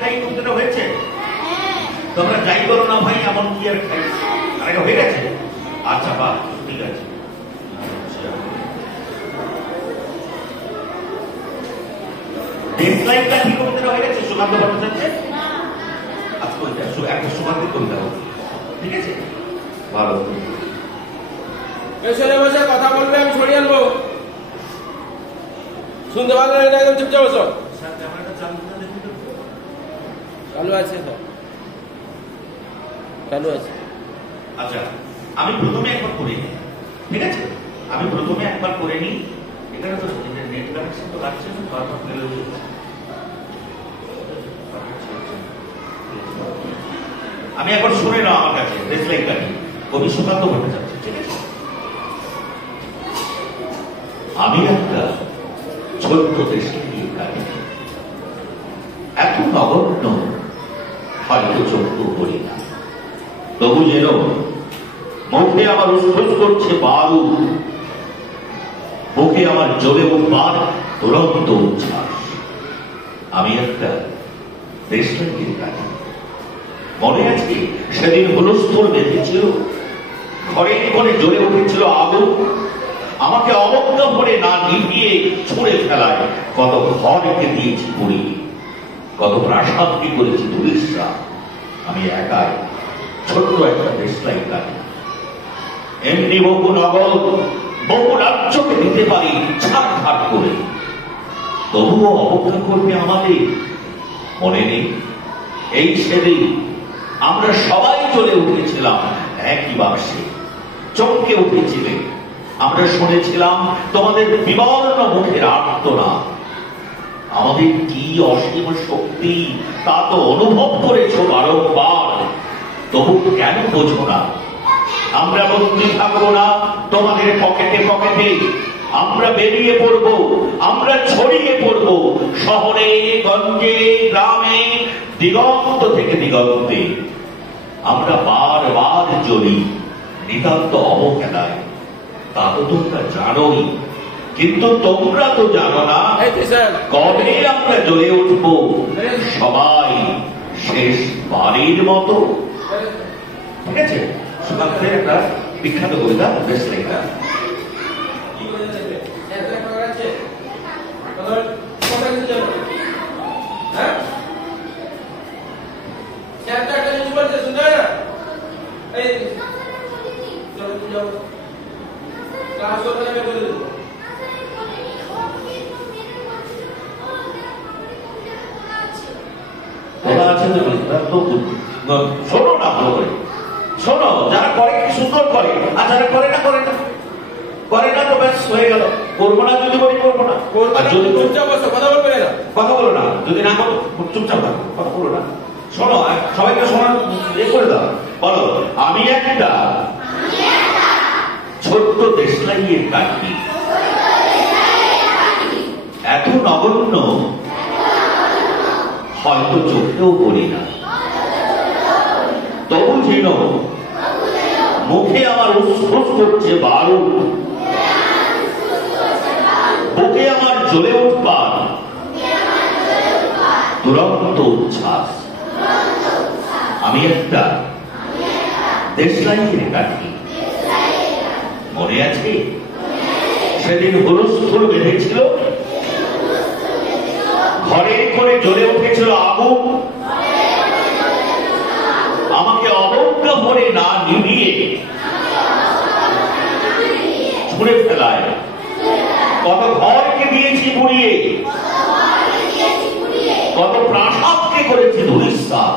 খাই কোনটা হয়েছে? তোমরা যাই করো না ভাই, এমন কি আর খাই? আর এটা হয়ে গেছে? আচ্ছা বাহ, ঠিক আছে। ডেডলাইনটা ঠিক কোনটা হয়ে গেছে? সুকান্ত ভট্টাচার্য আজকে একটা সুকান্তির কবিতা হবে, ঠিক আছে? ভালো। পেছনে বসে কথা বলবে, আমি সরিয়ে আনবো। শুনতে পারলেন না, একদম চুপচাপ বসো। চালু আছে স্যার, চালু আছে। আচ্ছা, আমি প্রথমে একবার করে নিই, ঠিক আছে? আমি প্রথমে একবার করে নিই। এখানে তো নেট কানেকশন তো লাগছে না, বারবার ফেলে দিচ্ছি। আমি একবার শুনে নাও আমার কাছে ডেডলাইনটা কি, কবি সুকান্ত ভট্টাচার্য, ঠিক আছে? আমি একটা ছোট্ট দেশে গিয়ে কাটি, এত নগণ্য হয়তো চোখ করি না, তবু যেন মুখে আমার উচ্ছ্বাস করছে বারু, মুখে আমার জ্বলে উঠবার দুরন্ত উচ্ছ্বাস। আমি একটা দেশলাইয়ের কাটি, মনে আছে সেদিন হুলস্থুল বেঁধেছিল, ঘরে ঘরে জ্বলে উঠেছিল আগুন, আমাকে অবজ্ঞা করে না নিভিয়ে ছুঁড়ে ফেলায় কত ঘরকে দিয়েছি পুড়িয়ে, কত প্রাসাদকে করেছি ধূলিসাৎ। আমি একাই ছোট্ট একটা দেশলাই কাটি, এমনি বহু নগর বহু রাজ্যকে দিতে পারি ছাড়খাড় করে, তবুও অবজ্ঞা করবে আমাদের। মনে নেই এই সেদিন আমরা সবাই চলে উঠেছিলাম একই বাক্সে, চমকে উঠেছিলেন। আমরা শুনেছিলাম তোমাদের বিবর্ণ মুখের আর্তনাদ, আমাদের কি অসীম শক্তি তা তো অনুভব করেছ বারংবার, তবু কেন বোঝো না? আমরা বন্দী থাকবো না তোমাদের পকেটে পকেটে, আমরা বেরিয়ে পড়ব, আমরা ছড়িয়ে পড়ব শহরে গঞ্জে গ্রামে দিগন্ত থেকে দিগন্তে। আমরা বারবার জ্বলি নিতান্ত অবহেলায়, তা তো তোমরা জানোই, কিন্তু তোমরা তো জানো না কবে আমরা জ্বলে উঠবো সবাই শেষ বাড়ির মতো। ঠিক আছে? সুকান্তের একটা বিখ্যাত কবিতা দেশলাইটা। শোনো না, ভালো করে শোনো। যারা করে কি সুন্দর করে, আর যারা করে না করে না, করে না তো ব্যাস হয়ে গেল। করবো না যদি বলি করবো না, আর যদি চুপচাপ বসো, কথা বলবে না, কথা বলো না। যদি না করো চুপচাপ থাকো, কথা বলো না। শোনো, সবাইকে শোনার এ করে দাও। বলো, আমি একটা ছোট্ট দেশলাইয়ের কাঠি, এত নগণ্য হয়তো চোখেও পড়ি না, তবু যেন মুখে আমার উচ্ছ্বাস করছে বারুদ, বুকে আমার জ্বলে উঠবার দুরন্ত উচ্ছ্বাস। আমি একটা দেশলাইয়ের কাঠি, মনে আছে সেদিন হুলস্থুল বেঁধেছিল, ঘরে ঘরে জ্বলে উঠেছিল আগুন, আমাকে অবজ্ঞা করে না নিভিয়ে ছুঁড়ে ফেলায় কত ঘরকে দিয়েছি পুড়িয়ে, কত প্রাসাদকে করেছি ধূলিসাৎ।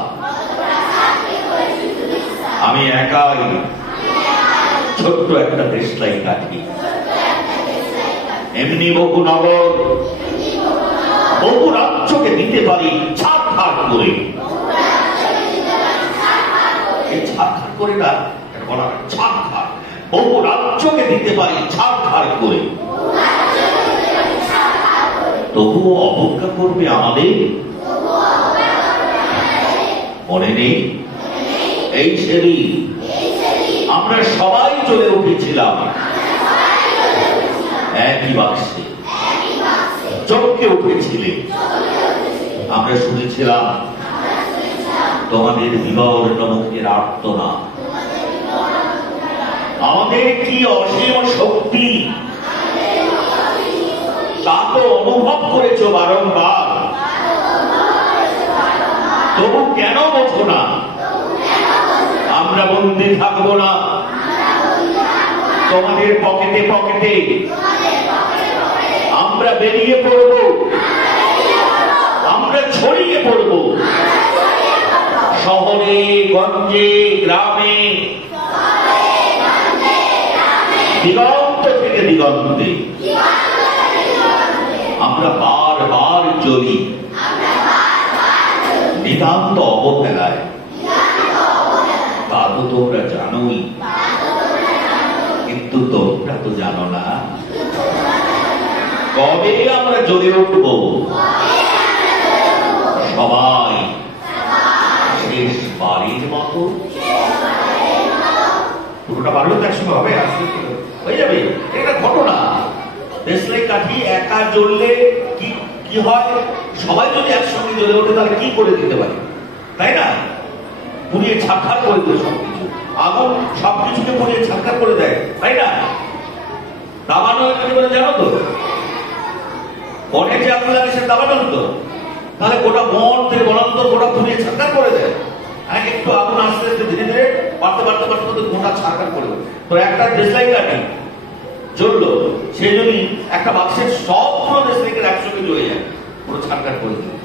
আমি একাই ছোট্ট একটা দেশলাই কাঠি, এমনি বহু নগর বহু রাজ্যকে দিতে পারি ছাড়খাড় করে। ছাড়খাড় করে না বলা, ছাড়খাড় বহু রাজ্যকে দিতে পারি ছাড়খাড় করে, তবুও অবজ্ঞা করবে আমাদের। মনে নেই এই সেদিন আমরা সবাই চলে উঠেছিলাম একই বাক্সে, চমকে উঠেছিলে। আমরা শুনেছিলাম তোমাদের বিবর্ণ মুখের আর্তনাদ, আমাদের কি অসীম শক্তি তা তো অনুভব করেছ বারংবার, তবু কেন বোঝো না আমরা বন্দী থাকবো না তোমাদের পকেটে পকেটে? আমরা বেরিয়ে পড়ব, আমরা ছড়িয়ে পড়ব শহরে গঞ্জে গ্রামে, দিগন্ত থেকে দিগন্তে। আমরা বারবার চলি নিতান্ত অবহেলায়, তা তো তোমরা জানোই, কিন্তু তোমরা তো জানো না কবে আমরা জ্বলে উঠব সবাই শেষ বাড়ির মতো। পুরোটা বাড়িও তো একসঙ্গে হবে, হয়ে যাবে। এটা ঘটনা। দেশলাই কাঠি একা জ্বললে কি কি হয়, সবাই যদি একসঙ্গে জ্বলে ওঠে তাহলে কি করে দিতে পারে, তাই না? পুড়িয়ে ছাড়খাড় করে দেয় সবকিছু, আগুন সবকিছুকে পুড়িয়ে ছাড়খাড় করে দেয়, তাই না? দাবানো করে জানো তো, বনে যে আগুন লাগে সে দাবানো তো, তাহলে গোটা বন থেকে বনান্তর গোটা পুড়িয়ে ছাড়খাড় করে দেয়। একটু আগুন আস্তে আস্তে ধীরে ধীরে বাড়তে বাড়তে বাড়তে গোটা ছাড়খাড় করে দেয়। তো একটা দেশলাই কাঠি জ্বললো, সেই জন্যই একটা বাক্সের সবগুলো দেশলাইকে একসঙ্গে জ্বলে যায়, পুরো ছাড়খাড় করে দেয়।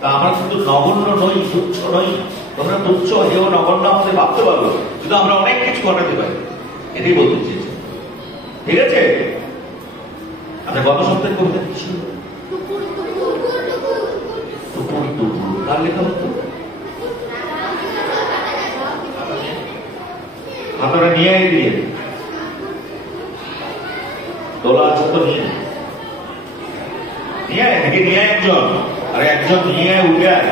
তা আমরা শুধু নগণ্য নই, তুচ্ছ নই। তোমরা তুচ্ছ হেও নগণ্য আমাদের ভাবতে পারবো, কিন্তু আমরা অনেক কিছু ঘটাতে পারি, এটাই বলতে চেয়েছি। ঠিক আছে? আচ্ছা, গত সপ্তাহে কবিতা কি ছিল? টুকুর টুকুর কার লেখা হতো? হাতটা নিয়ে দিয়ে তোলা আছে তো নিয়ে নাকি নিয়ে একজন, আর একজন নিয়ে উঠে আয়।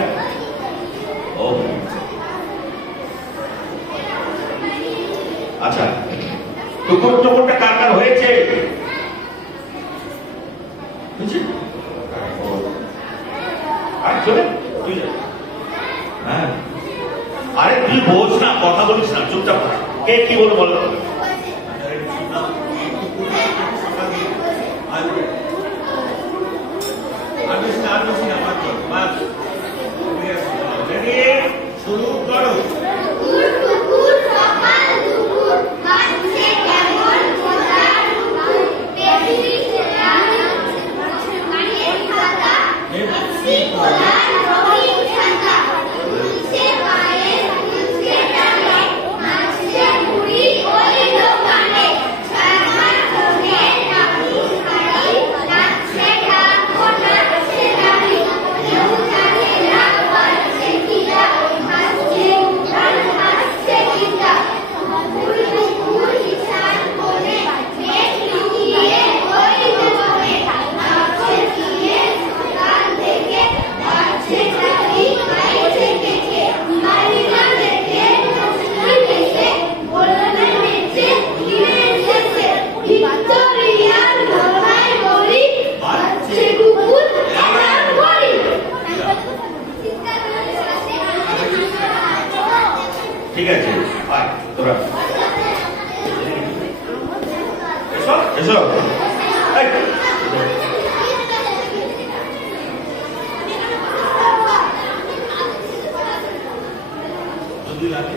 ও আচ্ছা, টুকুর টুকুরটা কার কার হয়েছে? হ্যাঁ, আরে তুই বোঝ না, কথা বলিস না, চুপচাপ। কে কি বলে বলো? শুরু করো। ঠিক আছে, তোরা এসো এসো। যদি লাগে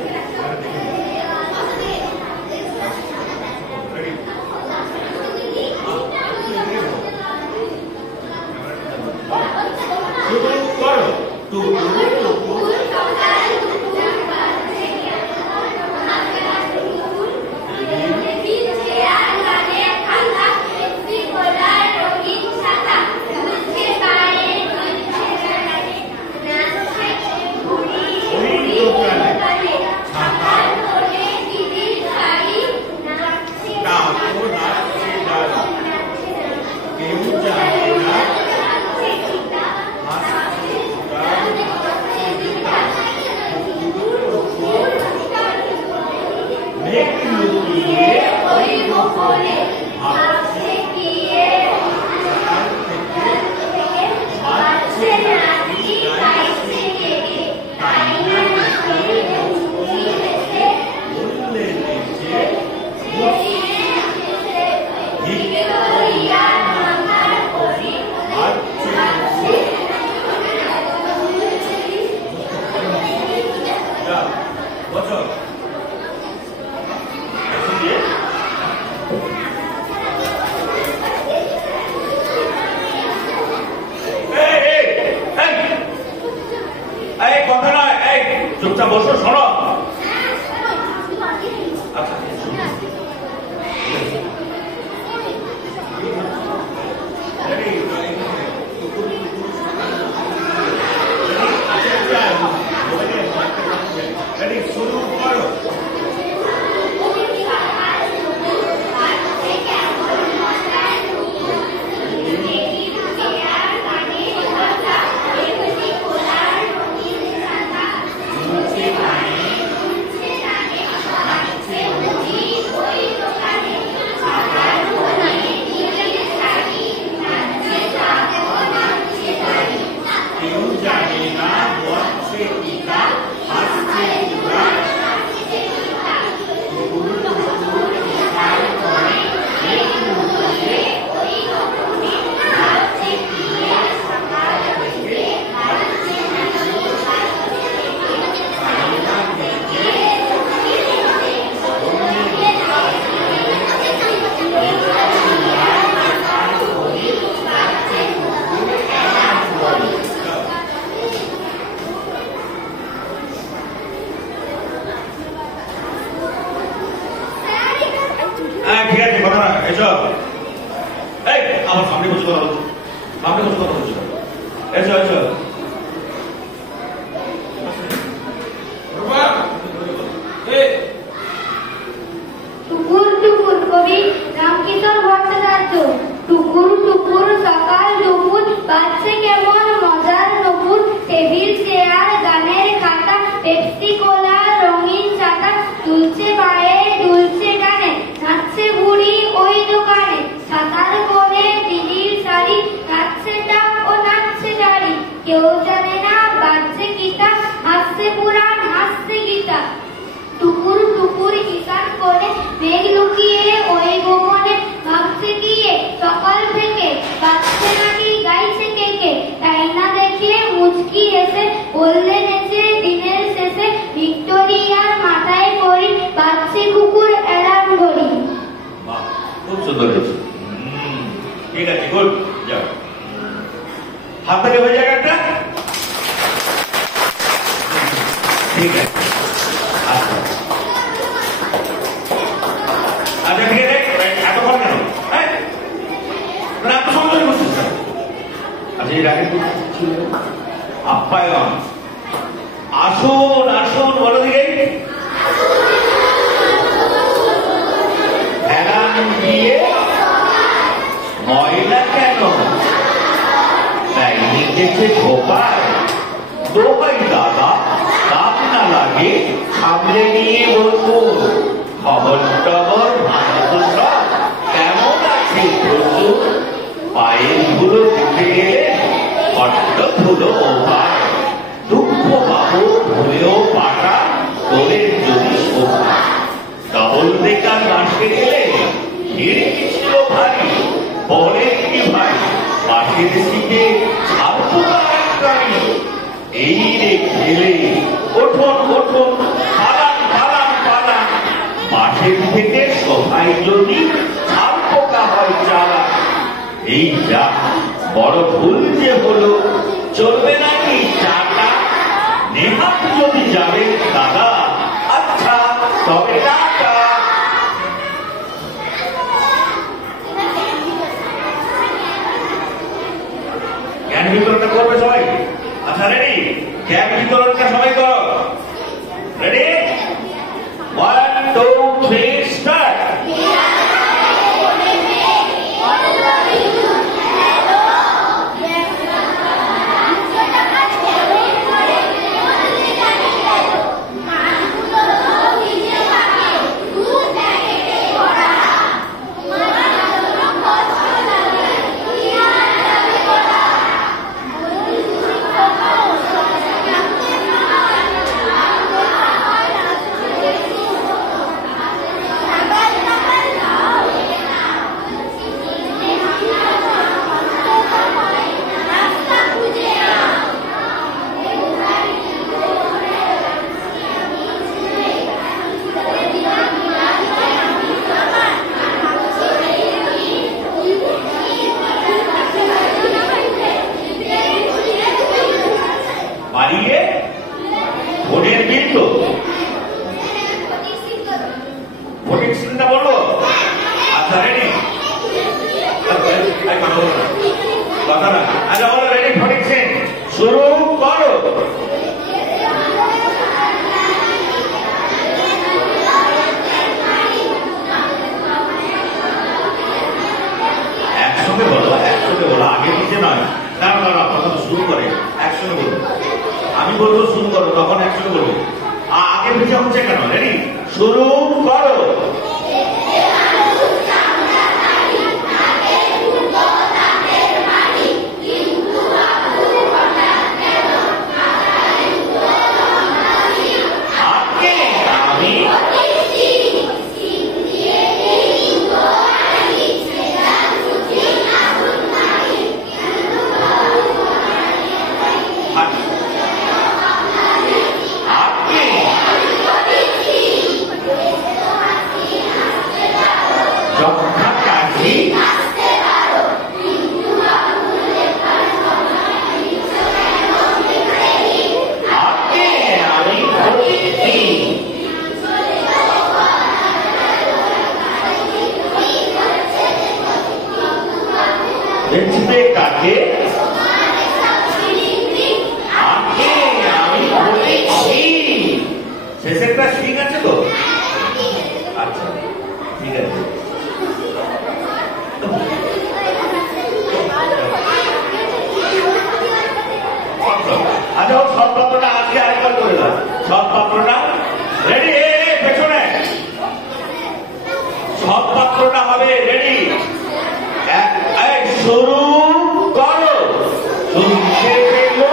এই কথা নয়, এই চুপচাপ বসো, শোনো। আচ্ছা শুরু করো। ঠিক আছে, কথা না এসো। এই আমার সামনে বসে কথা বলছো, সামনে বসে কথা বলছো। এসো এসো। টুকুর টুকুর কবি রামকিশোর ভট্টাচার্য। টুকুর টুকুর সকাল দুপুর বাজছে কেমন মজার নপুর, টেবিল চেয়ার গানের খাতা পেপসি কোলা রঙিন ছাতা, দুলছে পায়ে দুলছে গানে নাচছে বুড়ি ওই দোকানে, সাঁতার করে দিদির শাড়ি নাচছে টাপ ও নাচছে দাড়ি, কেউ জানে না বাজছে গীতা, হাসছে পুরাণ হাসছে গীতা। টুকুর টুকুর কিষান করে মেঘ লুকিয়ে ওই গোপনে ভাবছে গিয়ে সকাল থেকে বাজছে নাকি গাইছে কে কে, তাই না দেখে মুচকি এসে বললেন এসে দিনের শেষে ভিক্টোরিয়ার মাথায় পড়ি বাজছে কুকুর অ্যালার্ম ঘড়ি। খুব সুন্দর হয়েছে। ঠিক আছে, গুড, যাও। হাত থেকে হয়ে যাক একটা। ঠিক আছে, আচ্ছা আচ্ছা ঠিক আছে। এতক্ষণ কেন এত সময় বসছিস? আচ্ছা এই রাখেন আপ্যায়ন। আসুন আসুন বলো দিকে। হেলান দিয়ে ময়লা কেন ডাইনিং দেখে ঢোকায়, দোকাই দাদা কাপ না লাগে সামনে নিয়ে বলুন। খবর টবর ভালো সব কেমন আছে প্রচুর, পায়ের ধুলো উঠে গেলে বড্ড ধুলো ওভার, দুঃখ বাবু ভুলেও পাটা তোলের যদি শোভা, ডবল বেকার বাসে গেলে ভিড় ছিল ভারী, পরে কি ভাই বাসের সিটে এই রে খেলে ওঠুন ওঠুন পালান পালান পালান, বাসের থেকে সবাই যদি ছাল পোকা হয় চালা। এই যা বড় ভুল যে হলো, চলবে নাকি চাটা, নেহাত যদি যাবেন দাদা আচ্ছা তবে টাটা। জ্ঞান বিতরণটা করবে সবাই। আচ্ছা রেডি, জ্ঞান বিতরণটা সবাই করো। Ready, 1 2 3 start. ভোটের বিল তো ভোটিং সিলটা বলবো। আচ্ছা রেডি, কথা না। আচ্ছা বলো রেডি, ভোটিং সিল শুরু করো। একসঙ্গে বলো, একসঙ্গে বলো, আগে পিছিয়ে নয়। না না না, প্রথম শুরু করে একসঙ্গে বলো। আমি বলবো শুরু করো, তখন একসঙ্গে বলবো। আগে পিছিয়ে হচ্ছে কেন? রেডি, শুরু করো। দেখবে কাকে? আগে আমি বলেছি। শেষেরটা ঠিক আছে তো? আচ্ছা ঠিক আছে। আচ্ছা ও সব পাত্রটা আজকে আরেকবার করে দাও। সব পাত্রটা রেডি, পেছনে সব পাত্রটা হবে রেডি। শুরু করো। শুনতে পেলো?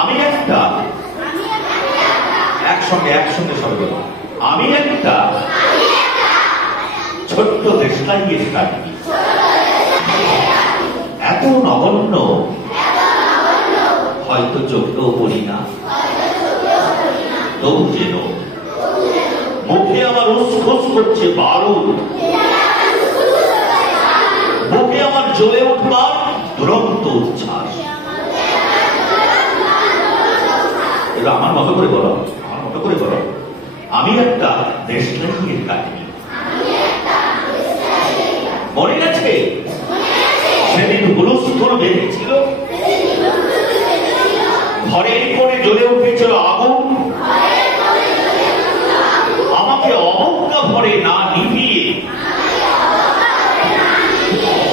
আমি একটা একসঙ্গে একসঙ্গে সবাই বলো, আমি একটা ছোট্ট দেশলাই স্টাডি, এত নগণ্য হয়তো চোখেও পড়ি না, তবু যেন মুখে আমার উসখুস করছে বারুদ, বুকে আমার জ্বলে উঠবার দুরন্ত উচ্ছ্বাস। এবার আমার মতো করে বলো, আমার মতো করে বলো, আমি একটা দেশলাইয়ের কাহিনী। মনে আছে সেদিন হুলস্থুল বেঁধেছিল, ঘরের কোণে জ্বলে উঠেছিল আগুন, আমাকে অবজ্ঞা ভরে না নিভিয়ে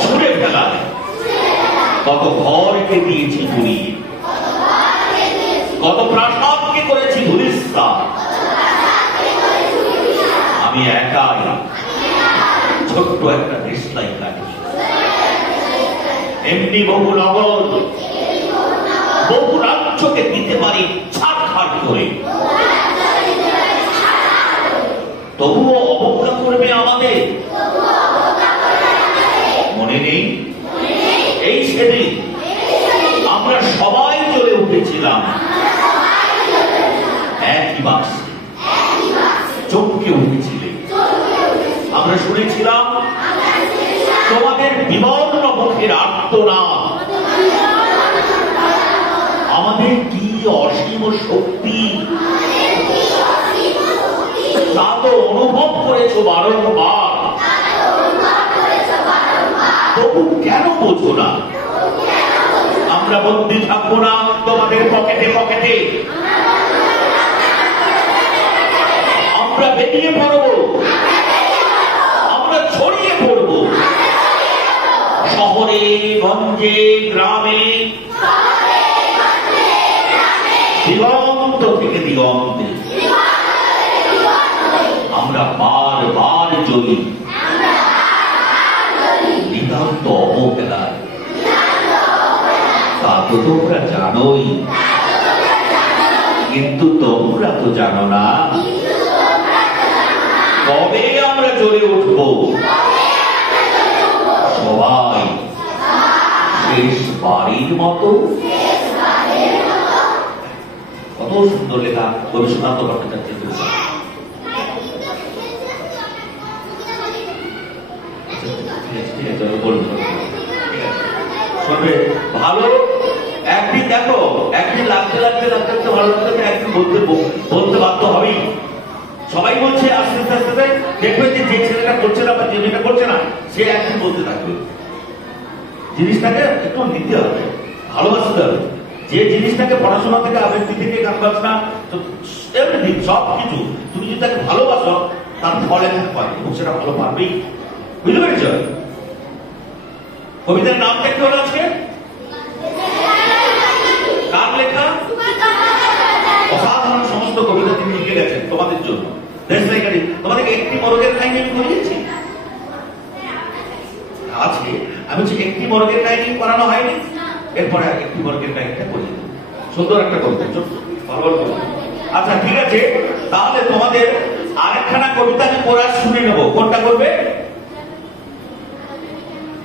ছুড়ে ফেলা কত ঘরকে দিয়েছি ঘুরিয়ে, কত প্রাসাদকে করেছি ধুলিস্থান, আমি একাই ছোট্ট একটা দেশলাই কাটি। এমনি বহু নগর বহু রাজ্যকে দিতে পারি ছাড়খাড় করে, তবুও অবজ্ঞা করবে আমাদের। মনে নেই এই সেদিন আমরা সবাই জ্বলে উঠেছিলাম একই বাক্সে, চমকে উঠেছিলে। আমরা শুনেছিলাম বিবর্ণ মুখের আর্তনাদ, আমাদের কি অসীম শক্তি তা তো অনুভব করেছো বারংবার, তবু কেন বোঝো না? আমরা বন্দী থাকবো না তোমাদের পকেটে পকেটে, আমরা বেরিয়ে পড়বো, আমরা ছড়িয়ে পড়বো শহরে গঞ্জে গ্রামে, দিগন্ত থেকে দিগন্তে। আমরা বারবার জয়ী নিতান্ত অবহেলায়, তা তো তোমরা জানোই, কিন্তু তোমরা তো জানো না কবে আমরা জ্বলে উঠব। সবাই শেষবারের মতো। কত সুন্দর লেখা কবি সুকান্ত ভট্টাচার্যের। ভালো একদিন দেখো, একদিন লাগতে লাগতে লাগতে লাগতে ভালো লাগতে একদিন বলতে বাধ্য হবেই। সবাই বলছে আস্তে আস্তে আস্তে দেখবে যে ছেলেটা করছে না বা যে মেয়েটা করছে না, সে একদিন বলতে থাকবে। জিনিসটাকে একটু নিতে হবে, ভালোবাসতে হবে। যে জিনিসটাকে পড়াশোনা থেকে আবৃত্তি থেকে গান বাজনা এভরিথিং সব কিছু তুমি যদি তাকে ভালোবাসো, তার ফলে পাবে এবং সেটা ভালো পারবেই। বুঝতে পেরেছ? কবিতার নামটা কি হলো আজকে? কার লেখা? অসাধারণ সমস্ত কবিতা তিনি লিখে গেছেন তোমাদের জন্য। তোমাদেরকে একটি মরগের কাহিনী আমি পড়িয়েছি আজকে। আমি বলছি একটি মরগের কাহিনী পড়ানো হয়নি, এরপরে একটি মরগের কাহিনীটা পড়িয়ে দেবো। সুন্দর একটা কবিতা, ভালো কবিতা। আচ্ছা ঠিক আছে, তাহলে তোমাদের আরেকখানা কবিতা আমি পড়া শুনে নেবো। কোনটা করবে?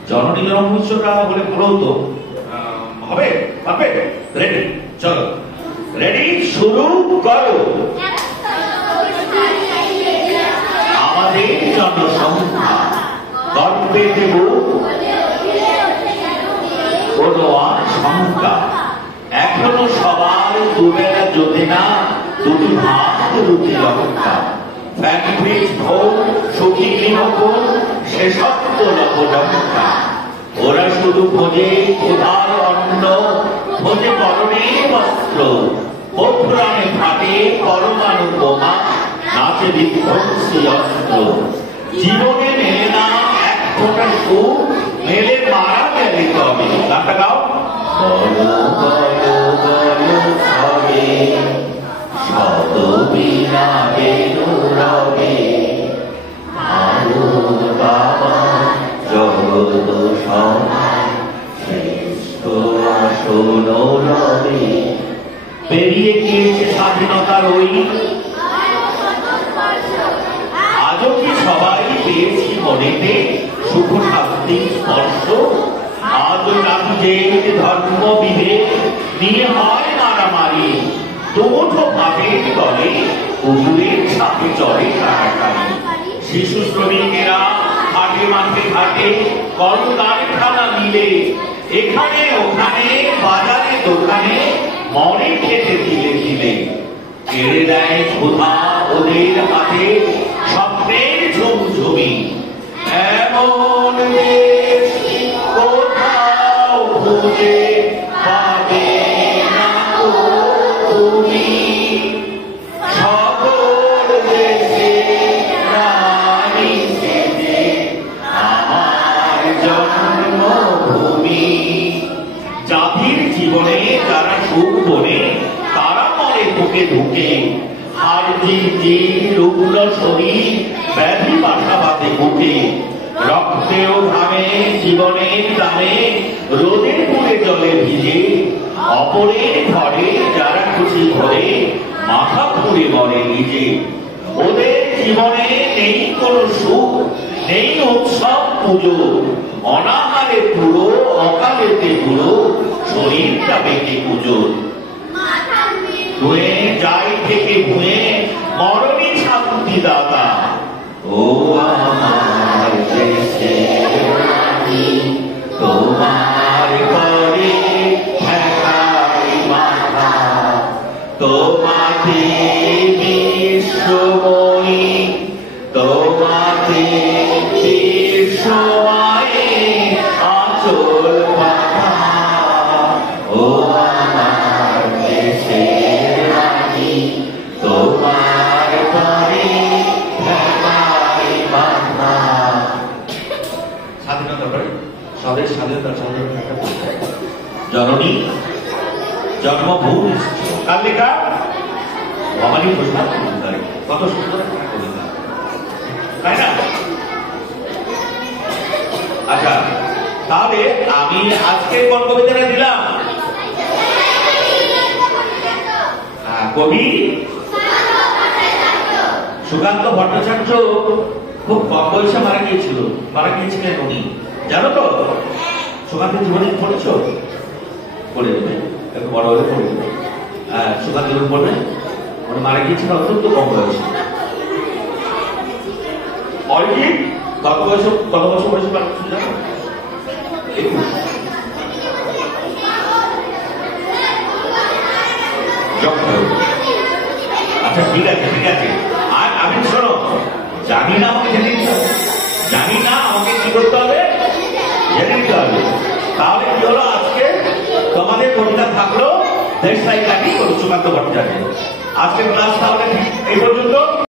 জননী জনমুৎসবরা বলে ভালো হতো, হবে? পারবে? রেডি? চলো রেডি, শুরু করো। আমাদের জনসংখ্যা গর্বে দেব কোনো আশঙ্কা, এখনো সবার দুবেলা যদি না দুটি ভাত রুটি লঙ্কা, ফ্যাক্টরি ভোগ সুখী গৃহকোণ সে সত্য লঙ্কা। ওরা শুধু খোঁজে ক্ষুধার অন্ন, খোঁজে পরনে বস্ত্র, অভ্রাণে ফাটে পরমাণু বোমা, নাচে বিধ্বংসী অস্ত্র। জীবনে মেলে না এক ফোঁটা সুখ, মেলে মারা গেলে তবে। গানটা গাও। বলো বলো বলো হবে শত বিনাশের রবে, ভারত বাবা জগৎ সমাজ শ্রেষ্ঠ আসন রবে। পেরিয়ে গিয়েছে স্বাধীনতার ওই, আজও কি সবাই পেয়েছি মনেতে সুখ শান্তির স্পর্শ? আজ ওই রাজ্যের ধর্ম বিভেদ নিয়ে হয় মারামারি, দুমুঠো ভাবের তলে কুকুরের সাথে চলে কাটাকাটি। শিশু শ্রমিকেরা হাটে মাঠে ঘাটে কল কারখানা মিলে, এখানে ওখানে বাজারে দোকানে মনে খেতে দিলে দিলে। কেড়ে দেয় ক্ষুধা ওদের হাতে স্বপ্নের ঝুমঝুমি, এমন দেশ কোথাও খুঁজে পাবে না তুমি। সকল দেশে রানী সেজে আমার জন্মভূমি। জাতির জীবনে যারা সুখ বনে তারা মরে ঢুকে ঢুকে, আর রুগ্ন শরীর ব্যাধি বাসা বাঁধে বুকে। রক্তেও ঘামে জীবনের দামে রোদের পুড়ে জলে ভিজে, অপরের ঘরে যারা খুশি ঘরে মাথা পুড়ে মরে নিজে। ওদের জীবনে নেই কোনো সুখ, নেই উৎসব পুজো, অনাহারে পুরো অকালেতে পুরো শরীরটা বেঁকে পুজো। ধুয়ে যাই থেকে ভুয়ে মরণী শান্তি দাতা, ও আমার দেশে তোমাতে বিশ্বময়ী, তোমাতে বিশ্বময়ী আচল পাতা, ও আমার দেশের রানী, তোমার বাড়ি ঢাকায় বাঁধা। স্বাধীনতার বাড়ি স্বদেশ স্বাধীনতার একটা পরিচয়। জননী জন্মভূমি কার লেখা? ভবানী প্রসাদ মজুমদার। কত সুন্দর একটা কবিতা, তাই না? আচ্ছা, তাহলে আমি আজকে কোন কবিতাটা দিলাম? কবি সুকান্ত ভট্টাচার্য খুব কম বয়সে মারা গিয়েছিলেন উনি, জানো তো? সুকান্তের জীবনী পড়েছ? পড়ে দেবে, একটু বড় হলে পড়ে দেবে। সুকান্ত জীবন পড়বে। উনি মারা গিয়েছিল অত্যন্ত কম বয়সে। অরিজিৎ কত বছর বয়সে মারা গিয়েছিল জানো? 21। আচ্ছা, ঠিক আছে। আর আমি শোনো, জানি না আমাকে জেনে নিতে হবে, জানি না আমাকে কি করতে হবে, জেনে নিতে হবে। তাহলে কি হলো, আজকে তোমাদের কবিতা থাকলো দেশলাই কাটি সুকান্ত ভট্টাচার্য। আজকের ক্লাস তাহলে এই পর্যন্ত।